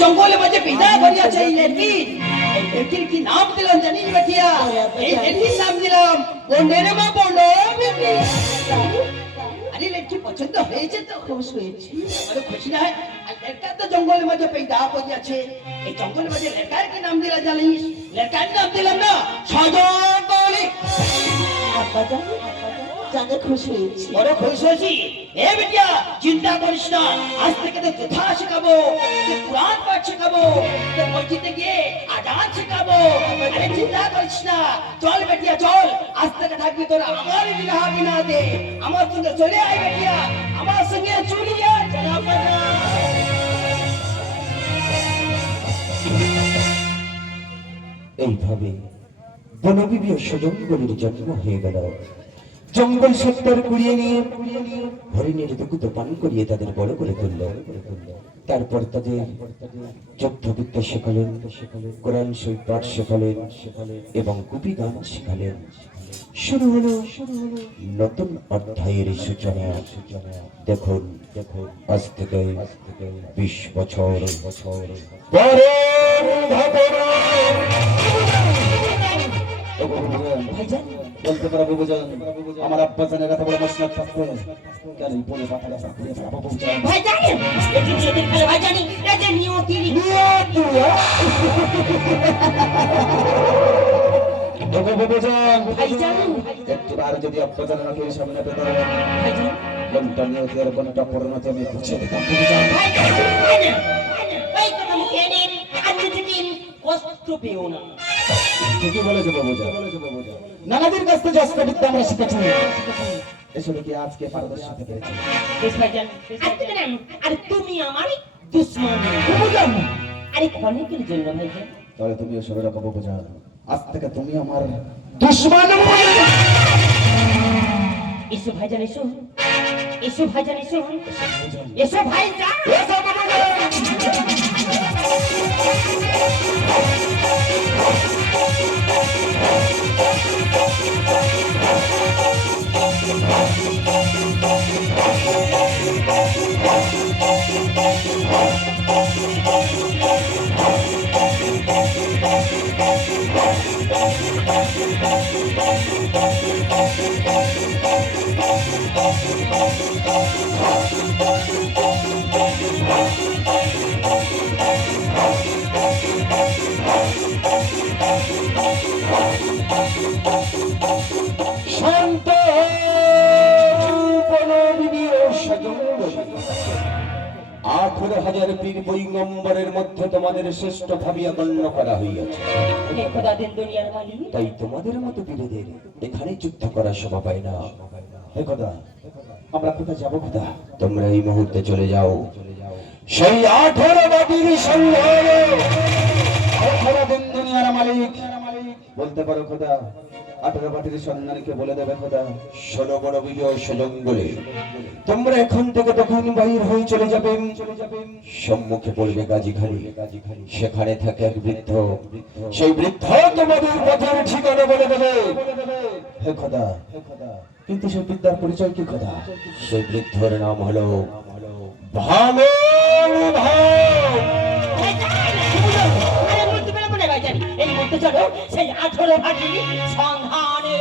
জঙ্গলে মাঝে পিতা করিয়াছে এই লড়কির কি নাম দিলাম জানিস বেটিয়া? এই লড়কির নাম দিলাম বন্ডেরে মা বন্ড বেটি। আরে লড়কি পছন্দ হয়েছে তো? খুশ হয়েছে। আরে খুশি না হয়? আর লড়কা তো জঙ্গলে মাঝে পিতা করিয়াছে, এই জঙ্গলে মাঝে লড়কার কি নাম দিলা জানিস? লড়কার নাম দিলাম না সজল। আব্বা জানে খুশি হয়েছি। বড় খুশি হয়েছি। এ বেটিয়া চিন্তা করিস না, আজ থেকে তো কথা শেখাবো, কুরআন পাঠ শেখাবো, মসজিদে গিয়ে আজান শেখাবো। আরে চিন্তা করিস না, চল বেটিয়া চল, আজ থেকে থাকবি তোরা আমার বিনা বিনাতে। আমার সঙ্গে চলে আয় বেটিয়া, আমার সঙ্গে চুরিয়া চলা পানা। এইভাবে বনবিবি ও সজঙ্গলের জন্ম হয়ে গেল। জঙ্গল সত্তর কুড়িয়ে নিয়ে হরিণের দুকুতো পান করিয়ে তাদের বড় করে তুলল। তারপর তাদের যুদ্ধবিদ্যা শেখালেন, কোরআন শরীফ পাঠ শেখালেন এবং কুপি গান শেখালেন। শুরু হলো নতুন অধ্যায়ের সূচনা। দেখুন আজ থেকে 20 বছর পরের ঘটনা। বলতে পারবো বুঝান, আমার আব্বা জানের কথা বলে মসনাদ থাকতো কেন বলে বাতাটা চাকরি ছাড়া বুঝান ভাই জানেন এটি নিয়তির খেলা। ভাই জানি এটা নিয়তির ভাই জানি একটিবার যদি আব্বা জানের নাকি সামনে পেতে কোনটা নিয়তি আর কোনটা পরিণতি আমি বুঝে দিতাম বুঝান। ভাই কথা মুখে নেন আর দুদিন কষ্ট পেও না। ঠিকই বলেছে বাবুজা। নানাদের কাছ থেকে অস্ত্র বিদ্যা আমরা শিখেছি, এসবে কি আজকে পারদর্শী হতে পেরেছি। আর তুমি আমার দুশ্মন। আরে ক্ষণিকের জন্য ভাইজান। তাহলে তুমি এসবের কথা বোঝা, আজ থেকে তুমি আমার দুশ্মন। এসো ভাইজান এসো, এসো ভাইজান এসো, এসো ভাইজান। শান্ত বনবিবি ও সজঙ্গল, 18,000 পীর পৈগম্বরের মধ্যে তোমাদের শ্রেষ্ঠ ভাবিয়া গণ্য করা হইয়াছে। তাই তোমাদের মতো বীরদের এখানে যুদ্ধ করার শোভা পায় না। হে খোদা, আমরা কোথায় যাবো খোদা? তোমরা এই মুহূর্তে চলে যাও সেই 18 বাটির সংগ্রামে। 18 দিন দুনিয়ার মালিক বলতে পারো খোদা, 18 বাটির সন্ধানকে বলে দেবে খোদা। 16 বড় বিজয় সজঙ্গলে তোমরা এখান থেকে তখন বাহির হয়ে চলে যাবে। সম্মুখে পড়বে গাজীখালি, সেখানে থাকে এক বৃদ্ধ। সেই বৃদ্ধ তোমাদের পথের ঠিকানা বলে দেবে। হে খোদা, কিন্তু সেই বিদ্যার পরিচয় কি খোদা? সেই বৃদ্ধর নাম হলো ভাঙন ভাই। এই মুহূর্তে চলো সেই 18 ভাটি সন্ধানে।